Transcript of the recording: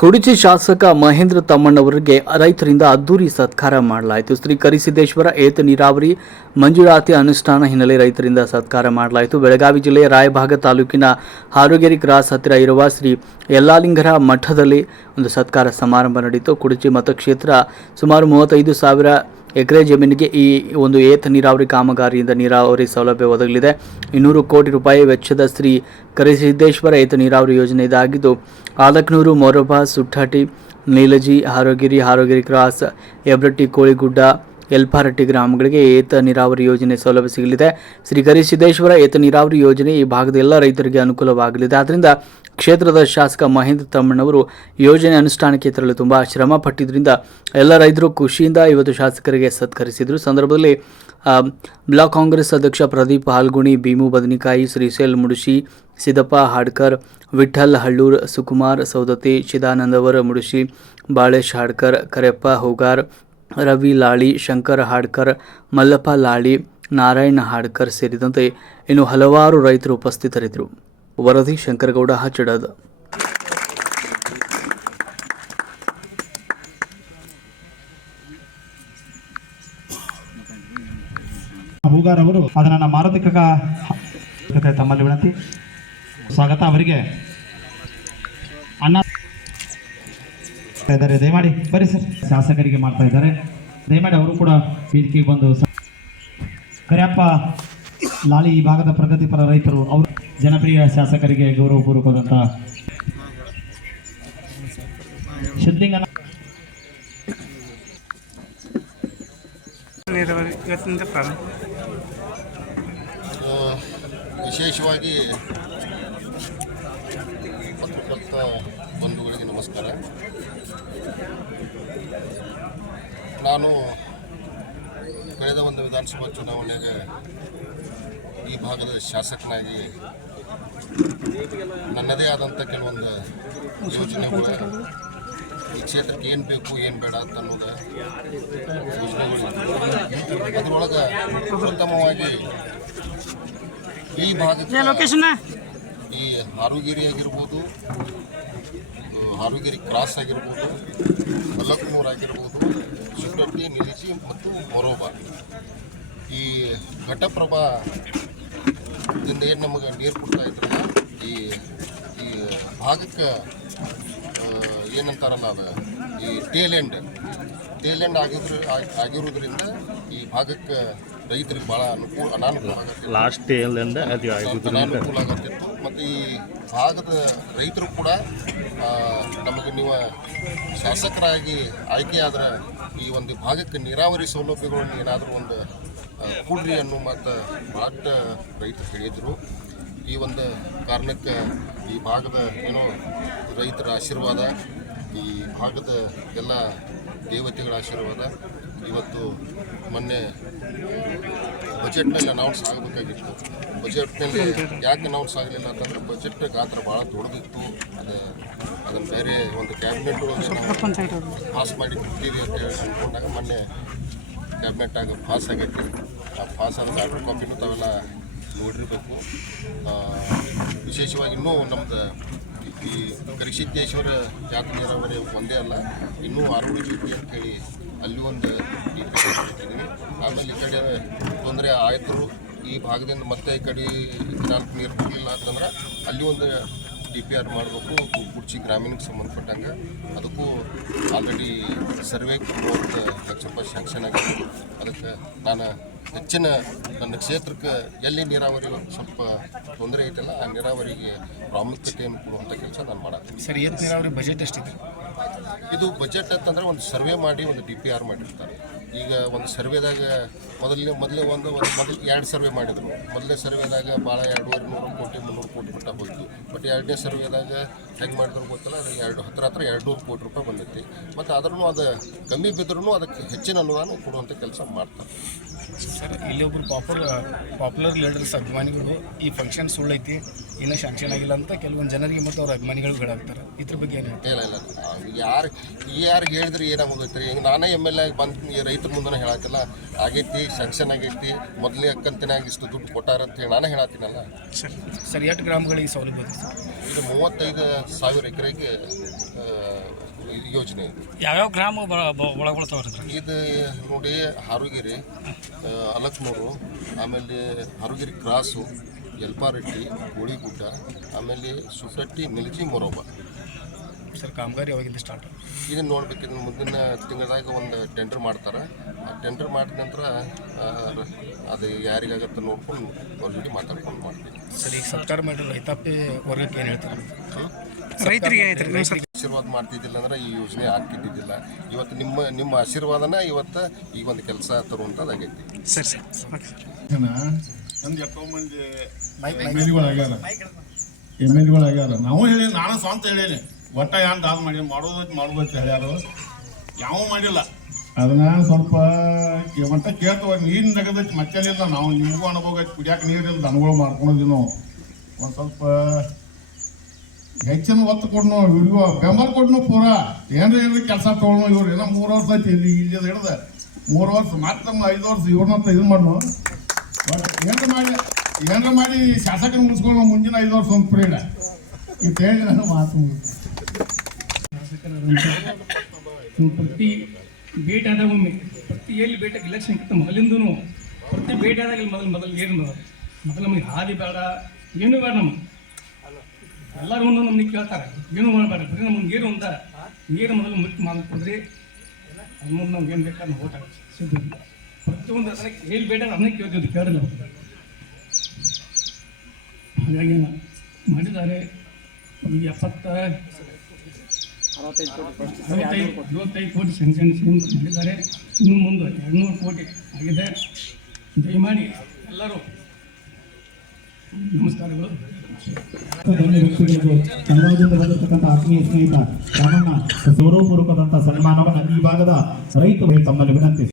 ಕುಡಿಚಿ ಶಾಸಕ ಮಹೇಂದ್ರ ತಮ್ಮಣ್ಣವರಿಗೆ ರೈತರಿಂದ ಅದ್ದೂರಿ ಸತ್ಕಾರ ಮಾಡಲಾಯಿತು. ಶ್ರೀ ಕರಿಸಿದ್ದೇಶ್ವರ ಏತ ನೀರಾವರಿ ಮಂಜೂರಾತಿ ಅನುಷ್ಠಾನ ಹಿನ್ನೆಲೆ ರೈತರಿಂದ ಸತ್ಕಾರ ಮಾಡಲಾಯಿತು. ಬೆಳಗಾವಿ ಜಿಲ್ಲೆಯ ರಾಯಭಾಗ ತಾಲೂಕಿನ ಹಾರುಗೇರಿ ಕ್ರಾಸ್ ಹತ್ತಿರ ಇರುವ ಶ್ರೀ ಯಲ್ಲಾಲಿಂಗರ ಮಠದಲ್ಲಿ ಒಂದು ಸತ್ಕಾರ ಸಮಾರಂಭ ನಡೆಯಿತು ಕುಡಚಿ ಮತಕ್ಷೇತ್ರ ಸುಮಾರು ಮೂವತ್ತೈದು ಸಾವಿರ ಎಕರೆ ಜಮೀನಿಗೆ ಈ ಒಂದು ಏತ ನೀರಾವರಿ ಕಾಮಗಾರಿಯಿಂದ ನೀರಾವರಿ ಸೌಲಭ್ಯ ಒದಗಲಿದೆ. ಇನ್ನೂರು ಕೋಟಿ ರೂಪಾಯಿ ವೆಚ್ಚದ ಶ್ರೀ ಕರಿಸಿದ್ದೇಶ್ವರ ಏತ ನೀರಾವರಿ ಯೋಜನೆ ಇದಾಗಿದ್ದು ಆಲಕ್ನೂರು ಮೊರಬ ಸುಟ್ಟಾಟಿ, ನೀಲಜಿ, ಹಾರೋಗಿರಿ ಹಾರೋಗಿರಿ ಕ್ರಾಸ್ ಹೆಬ್ರಟ್ಟಿ ಕೋಳಿಗುಡ್ಡ ಎಲ್ಪಾರಟ್ಟಿ ಗ್ರಾಮಗಳಿಗೆ ಏತ ನೀರಾವರಿ ಯೋಜನೆ ಸೌಲಭ್ಯ ಸಿಗಲಿದೆ. ಶ್ರೀ ಕರಿಸಿದ್ದೇಶ್ವರ ಏತ ನೀರಾವರಿ ಯೋಜನೆ ಈ ಭಾಗದ ಎಲ್ಲ ರೈತರಿಗೆ ಅನುಕೂಲವಾಗಲಿದೆ. ಆದ್ದರಿಂದ ಕ್ಷೇತ್ರದ ಶಾಸಕ ಮಹೇಂದ್ರ ತಮ್ಮಣ್ಣವರು ಯೋಜನೆ ಅನುಷ್ಠಾನಕ್ಕೆ ತರಲು ತುಂಬ ಶ್ರಮ ಪಟ್ಟಿದ್ದರಿಂದ ಎಲ್ಲ ರೈತರು ಖುಷಿಯಿಂದ ಇವತ್ತು ಶಾಸಕರಿಗೆ ಸತ್ಕರಿಸಿದರು. ಸಂದರ್ಭದಲ್ಲಿ ಬ್ಲಾಕ್ ಕಾಂಗ್ರೆಸ್ ಅಧ್ಯಕ್ಷ ಪ್ರದೀಪ್ ಹಾಲ್ಗುಣಿ, ಭೀಮು ಬದನಿಕಾಯಿ ಶ್ರೀಶೈಲ್ ಮುಡುಶಿ, ಸಿದ್ದಪ್ಪ ಹಾಡ್ಕರ್ ವಿಠಲ್ ಹಳ್ಳೂರ್, ಸುಕುಮಾರ್ ಸೌದತ್ತಿ, ಚಿದಾನಂದವರ ಮುಡುಶಿ, ಬಾಳೇಶ್ ಹಾಡ್ಕರ್ ಕರೆಪ್ಪ ಹೋಗಾರ್ ರವಿ ಲಾಳಿ, ಶಂಕರ್ ಹಾಡ್ಕರ್, ಮಲ್ಲಪ್ಪ ಲಾಳಿ, ನಾರಾಯಣ ಹಾಡ್ಕರ್ ಸೇರಿದಂತೆ ಇನ್ನು ಹಲವಾರು ರೈತರು ಉಪಸ್ಥಿತರಿದ್ದರು. ವರದಿ ಶಂಕರಗೌಡ ಹಚ್ಚಡದ ಹೂಗಾರ್ ಅವರು ಅದನ್ನ ಮಾರುತಿ ಕಾಕ ಕಾಕ ತಮ್ಮಲ್ಲಿ ವಿನಂತಿ. ಸ್ವಾಗತ ಅವರಿಗೆ. ಇದ್ದಾರೆ. ದಯಮಾಡಿ ಬರ್ರಿ ಸರ್. ಶಾಸಕರಿಗೆ ಮಾಡ್ತಾ ಇದ್ದಾರೆ. ದಯಮಾಡಿ ಅವರು ಕೂಡ ವೇದಿಕೆಗೆ ಬಂದು ಕರಿಯಪ್ಪ ಲಾಲಿ ಈ ಭಾಗದ ಪ್ರಗತಿಪರ ರೈತರು ಅವರು ಜನಪ್ರಿಯ ಶಾಸಕರಿಗೆ ಗೌರವಪೂರ್ವಕವಾದಂಥ ಆ, ವಿಶೇಷವಾಗಿ ಪತ್ರಕರ್ತ ಬಂಧುಗಳಿಗೆ ನಮಸ್ಕಾರ. ನಾನು ಕಳೆದ ಒಂದು ವಿಧಾನಸಭಾ ಚುನಾವಣೆಗೆ ಈ ಭಾಗದ ಶಾಸಕನಾಗಿ ನನ್ನದೇ ಆದಂಥ ಕೆಲವೊಂದು ಯೋಜನೆಗಳು ಈ ಕ್ಷೇತ್ರಕ್ಕೆ ಏನು ಬೇಕು ಏನು ಬೇಡ ಅಂತ ಅನ್ನೋದು ಯೋಜನೆಗಳು ಅದರೊಳಗೆ ಉತ್ತಮವಾಗಿ ಈ ಭಾಗಕ್ಕೆ ಲೊಕೇಶನ್ ಈ ಹಾರುಗಿರಿ ಆಗಿರ್ಬೋದು ಹಾರುಗಿರಿ ಕ್ರಾಸ್ ಆಗಿರ್ಬೋದು ಮಲ್ಲಕ್ನೂರು ಆಗಿರ್ಬೋದು ಸುಟ್ಟಿ ನಿಲಿಜಿ ಮತ್ತು ಮೊರೋಬ. ಈ ಘಟಪ್ರಭಾ ದಿಂದ ಏನು ನಮಗೆ ನೀರು ಕೊಡ್ತಾ ಇದ್ರಲ್ಲ ಈ ಈ ಭಾಗಕ್ಕೆ ಏನಂತಾರಲ್ಲ ಅದು ಈ ಟೇಲೆಂಡ್ ಟೇಲೆಂಡ್ ಆಗಿದ್ರ ಆಗ್- ಆಗಿರೋದ್ರಿಂದ ಈ ಭಾಗಕ್ಕೆ ರೈತರಿಗೆ ಭಾಳ ಅನುಕೂಲ ಅನಾನುಕೂಲ ಆಗುತ್ತೆ. ಲಾಸ್ಟ್ ಟೇಲೆಂಡ್ ಅದು ಆಗೋದು ಅನಾನುಕೂಲ ಆಗತ್ತಿತ್ತು. ಮತ್ತು ಈ ಭಾಗದ ರೈತರು ಕೂಡ ನಮಗೆ ನೀವು ಶಾಸಕರಾಗಿ ಆಯ್ಕೆಯಾದ್ರೆ ಈ ಒಂದು ಭಾಗಕ್ಕೆ ನೀರಾವರಿ ಸೌಲಭ್ಯಗಳನ್ನು ಏನಾದರೂ ಒಂದು ಕೊಡ್ರಿ ಅನ್ನೋ ಮತ್ತು ಭಾಳ ರೈತರು ಹೇಳಿದರು. ಈ ಒಂದು ಕಾರಣಕ್ಕೆ ಈ ಭಾಗದ ಏನೋ ರೈತರ ಆಶೀರ್ವಾದ, ಈ ಭಾಗದ ಎಲ್ಲ ದೇವತೆಗಳ ಆಶೀರ್ವಾದ ಇವತ್ತು ಮೊನ್ನೆ ಬಜೆಟ್ನಲ್ಲಿ ಅನೌನ್ಸ್ ಆಗಬೇಕಾಗಿತ್ತು. ಬಜೆಟ್ನಲ್ಲಿ ಯಾಕೆ ಅನೌನ್ಸ್ ಆಗಲಿಲ್ಲ ಅಂತಂದ್ರೆ ಬಜೆಟ್ ಗಾತ್ರ ಭಾಳ ದೊಡ್ಡದಿತ್ತು. ಅದು ಅದನ್ನು ಬೇರೆ ಒಂದು ಕ್ಯಾಬಿನೆಟ್ ಪಾಸ್ ಮಾಡಿ ಕೊಡ್ತೀವಿ ಅಂತ ಹೇಳಿ ಅಂದ್ಕೊಂಡಾಗ ಮೊನ್ನೆ ಆಗಿ ಪಾಸ್ ಆಗೈತಿ. ಆ ಪಾಸ್ ಆದ ಆರ್ಡರ್ ಕಾಪಿನೂ ತಾವೆಲ್ಲ ನೋಡಿರಬೇಕು. ವಿಶೇಷವಾಗಿ ಇನ್ನೂ ನಮ್ಮದು ಈ ಕರಿಸಿದ್ದೇಶ್ವರ ಜಾತಿ ನೀರಾವರಿ ಒಂದೇ ಅಲ್ಲ, ಇನ್ನೂ ಆರೋಗ್ಯ ಜೀವಿ ಅಂತ ಹೇಳಿ ಅಲ್ಲಿ ಒಂದು ಆಮೇಲೆ ಈ ಕಡೆ ತೊಂದರೆ ಆಯಿತು ಈ ಭಾಗದಿಂದ ಮತ್ತೆ ಈ ಕಡೆ ನಾಲ್ಕು ನೀರು ಬರಲಿಲ್ಲ ಅಂತಂದ್ರೆ ಅಲ್ಲಿ ಒಂದು ಡಿ ಪಿ ಆರ್ ಮಾಡಬೇಕು ಕುರ್ಚಿ ಗ್ರಾಮೀಣಕ್ಕೆ ಸಂಬಂಧಪಟ್ಟಂಗೆ ಅದಕ್ಕೂ ಆಲ್ರೆಡಿ ಸರ್ವೆ ಮೂವತ್ತು ಲಕ್ಷ ರೂಪಾಯಿ ಶಾಂಕ್ಷನ್ ಆಗಿದೆ ಅದಕ್ಕೆ ನಾನು ಹೆಚ್ಚಿನ ನನ್ನ ಕ್ಷೇತ್ರಕ್ಕೆ ಎಲ್ಲಿ ನೀರಾವರಿ ಸ್ವಲ್ಪ ತೊಂದರೆ ಐತಲ್ಲ ಆ ನೀರಾವರಿಗೆ ಪ್ರಾಮುಖ್ಯತೆಯನ್ನು ಕೊಡುವಂಥ ಕೆಲಸ ನಾನು ಮಾಡತ್ತೀನಿ. ಸರ್ ಏನು ನೀರಾವರಿ ಬಜೆಟ್ ಎಷ್ಟಿದೆ? ಇದು ಬಜೆಟ್ ಅಂತಂದ್ರೆ ಒಂದು ಸರ್ವೆ ಮಾಡಿ ಒಂದು ಡಿ ಪಿ ಆರ್ ಮಾಡಿರ್ತಾರೆ. ಈಗ ಒಂದು ಸರ್ವೆದಾಗ ಮೊದಲನೇ ಮೊದಲೇ ಒಂದು ಒಂದು ಮೊದಲು ಎರಡು ಸರ್ವೆ ಮಾಡಿದರು. ಮೊದಲನೇ ಸರ್ವೆದಾಗ ಭಾಳ ಎರಡೂವರೆ ನೂರು ಕೋಟಿ ಮುನ್ನೂರು ಕೋಟಿ ಮಟ್ಟ ಬಂತು. ಬಟ್ ಎರಡನೇ ಸರ್ವೆದಾಗ ಹೆಂಗೆ ಮಾಡಿದ್ರು ಗೊತ್ತಲ್ಲ? ಅದು ಎರಡು ಹತ್ರ ಹತ್ರ ಎರಡುನೂರು ಕೋಟಿ ರೂಪಾಯಿ ಬಂದೈತಿ. ಮತ್ತು ಆದ್ರೂ ಅದು ಕಮ್ಮಿ ಬಿದ್ರೂ ಅದಕ್ಕೆ ಹೆಚ್ಚಿನ ಅನುದಾನ ಕೊಡುವಂಥ ಕೆಲಸ ಮಾಡ್ತಾರೆ. ಸರ್ ಇಲ್ಲಿ ಒಬ್ರು ಪಾಪುಲರ್ ಪಾಪ್ಯುಲರ್ ಲೀಡರ್ಸ್ ಅಭಿಮಾನಿಗಳು ಈ ಫಂಕ್ಷನ್ ಸುಳ್ಳೈತಿ ಇನ್ನೂ ಶಾಂಕ್ಷನ್ ಆಗಿಲ್ಲ ಅಂತ ಕೆಲವೊಂದು ಜನರಿಗೆ ಮತ್ತು ಅವ್ರ ಅಭಿಮಾನಿಗಳು ಗಡಾಗ್ತಾರೆ ಇದ್ರ ಬಗ್ಗೆ ಏನು ಇಲ್ಲ ಇಲ್ಲ. ಯಾರು ಯಾರಿಗೆ ಹೇಳಿದ್ರೆ ಏನಾಗೋಗೈತೆ ಈಗ ನಾನೇ ಎಂ ಎಲ್ ಎ ಬಂದು ರೈತರ ಮುಂದೆ ಹೇಳತ್ತಿಲ್ಲ ಆಗೈತಿ ಸ್ಯಾಂಕ್ಷನ್ ಆಗೈತಿ ಮೊದಲೇ ಅಕ್ಕಂತಿನ ಇಷ್ಟು ದುಡ್ಡು ಕೊಟ್ಟಾರ ಅಂತ ಹೇಳಿ ನಾನು ಹೇಳತ್ತೀನಲ್ಲ ಸರ್. ಸರ್ ಎಷ್ಟು ಗ್ರಾಮಗಳಿಗೆ ಸೌಲಭ್ಯ? ಇದು ಮೂವತ್ತೈದು ಸಾವಿರ ಎಕರೆಗೆ ಯೋಜನೆ ಯಾವ್ಯಾವ ಗ್ರಾಮ ಒಳಗೊಳ್ತಾವ್ರಿ ಇದು ನೋಡಿ ಹಾರುಗಿರಿ ಅಲಕ್ನೂರು ಆಮೇಲೆ ಹಾರುಗಿರಿ ಕ್ರಾಸು ಯಲ್ಪಾರೆಡ್ಡಿ ಕೋಳಿಗುಡ್ಡ ಆಮೇಲೆ ಸುಟ್ಟಟ್ಟಿ ಮಿಲ್ಜಿ ಮೊರೋಬ. ಸರ್ ಕಾಮಗಾರಿ ಯಾವಾಗಿಂದ ಸ್ಟಾರ್ಟ್ ಇದನ್ನು ನೋಡ್ಬೇಕು ಇದನ್ನು ಮುಂದಿನ ತಿಂಗಳದಾಗ ಒಂದು ಟೆಂಡರ್ ಮಾಡ್ತಾರೆ. ಆ ಟೆಂಡರ್ ಮಾಡಿದ ನಂತರ ಅದು ಯಾರಿಗಾಗತ್ತೆ ನೋಡ್ಕೊಂಡು ಅವ್ರ ಜೊತೆ ಮಾತಾಡ್ಕೊಂಡು ಮಾಡ್ತೀವಿ. ಸರ್ ಈಗ ಸರ್ಕಾರ ಮಾಡಿರೋ ರೈತಾಪಿ ವರ್ಗಕ್ಕೆ ಏನು ಹೇಳ್ತಾರೆ? ರೈತರಿಗೆ ಆಶೀರ್ವಾದ ಮಾಡ್ತಿದ್ದಿಲ್ಲ ಅಂದ್ರೆ ಈ ಯೋಜನೆ ಆಗ್ತಿದ್ದಿಲ್ಲ ಇವತ್ತು ನಿಮ್ಮ ನಿಮ್ಮ ಆಶೀರ್ವಾದನ ಇವತ್ತು ಈ ಒಂದು ಕೆಲಸ ತರುವಂಥದ್ದಾಗೈತಿ ಸರಿ ಸರ್. ಎಷ್ಟೋ ಮಂದಿ ಎಂ ಎಲ್ ಎಗಳಾಗ್ಯಾರ ಎಂ ಎಲ್ ಆಗ್ಯಾರ ನಾವು ಹೇಳಿ ನಾನು ಸ್ವಂತ ಹೇಳೀನಿ. ಒಟ್ಟ ಏನ್ ದಾಲ್ ಮಾಡಿ ಮಾಡೋದೈತಿ ಮಾಡ್ಬೇಕು ಹೇಳ್ಯಾರು. ಯಾವ ಮಾಡಿಲ್ಲ. ಅದನ್ನ ಸ್ವಲ್ಪ ಒಟ್ಟ ಕೇಳ್ತವ, ನೀರಿನ ತೆಗದೈತಿ ಮಚ್ಚಲಿಲ್ಲ ನಾವು ನಿಮಗೂ ಅನುಭವ ಐತಿ ಕುಡಿಯಾಕ ನೀರಿಲ್ಲ ದನಗಳು ಮಾಡ್ಕೊಂಡಿದ್ವಿ ಒಂದು ಸ್ವಲ್ಪ ಹೆಚ್ಚಿನ ಒತ್ತು ಕೊಡ್ನು, ಇವ್ರಿಗೂ ಬೆಂಬಲ ಕೊಡ್ನು ಪೂರ. ಏನ್ರ ಏನ್ರಿ ಕೆಲಸ ತೊಗೊಳ್ನು ಇವ್ರು. ಏನೋ ಮೂರು ವರ್ಷ ಐತಿ ಇಲ್ಲಿ ಇಲ್ಲಿ ಹಿಡ್ದ. ಮೂರು ವರ್ಷ ಮಾತ್ರ ಐದು ವರ್ಷ ಇವ್ರನ್ನ ಇದು ಮಾಡ್ನು. ಬಟ್ ಏನ್ರ ಮಾಡಿ ಏನ್ರ ಮಾಡಿ ಶಾಸಕನ ಮುಗಿಸ್ಕೊಂಡು ಮುಂದಿನ ಐದು ವರ್ಷ ಒಂದು ಪ್ರೀಡ ಇದು ಹೇಳಿ ನಾನು ಮಾತು. ಪ್ರತಿ ಭೇಟಿ ಆದಾಗ ಒಮ್ಮೆ, ಪ್ರತಿ ಎಲ್ಲಿ ಭೇಟಿ ಇಲೆಕ್ಷನ್ಗಿಂತ ಮೊದಲಿಂದೂ ಪ್ರತಿ ಭೇಟಿ ಆದಾಗ ಇಲ್ಲಿ ಮೊದಲು ಮೊದಲು ಏನು ಮೊದಲು ನಮಗೆ ಹಾದಿ ಬೇಡ, ಏನು ಬೇಡ ನಮಗೆ. ಎಲ್ಲರೂ ಒಂದು ನಮಗೆ ಕೇಳ್ತಾರೆ. ಏನು ಮಾಡಬೇಡ. ಬರೀ ನಮ್ಗೆ ನೀರು ಅಂತ ನೀರು ಮೊದಲು ಮುಕ್ತಿ ಮಾಡ್ಕೊಡ್ರಿ ಮುಂದೆ ನಮ್ಗೆ ಏನು ಬೇಕಾದ್ರೆ ಓಟ್ ಆಗುತ್ತೆ ಪ್ರತಿ ಪ್ರತಿಯೊಂದು ಅದಕ್ಕೆ ಎಲ್ಲಿ ಭೇಟಿ ಅದನ್ನೇ ಕೇಳ್ತಿದ್ದು ಕೇಳಿಲ್ಲ ಹಾಗಾಗಿ ಮಾಡಿದ್ದಾರೆ. ನಮಗೆ ಎಪ್ಪತ್ತ ಅರವತ್ತೈದು ಕೋಟಿ ಸ್ಯಾಂಕ್ಷನ್ ಮಾಡಿದ್ದಾರೆ ಇನ್ನು ಮುಂದೆ ಎರಡುನೂರು ಕೋಟಿ ಆಗಿದೆ. ದಯಮಾಡಿ ಎಲ್ಲರೂ ನಮಸ್ಕಾರಗಳು. ಆತ್ಮೀಯ ಸ್ನೇಹಿತ ರಾಮಣ್ಣ, ಗೌರವಪೂರ್ವಕದಂತಹ ಸನ್ಮಾನವನ್ನು ಈ ಭಾಗದ ರೈತರು ತಮ್ಮಲ್ಲಿ ವಿನಂತಿ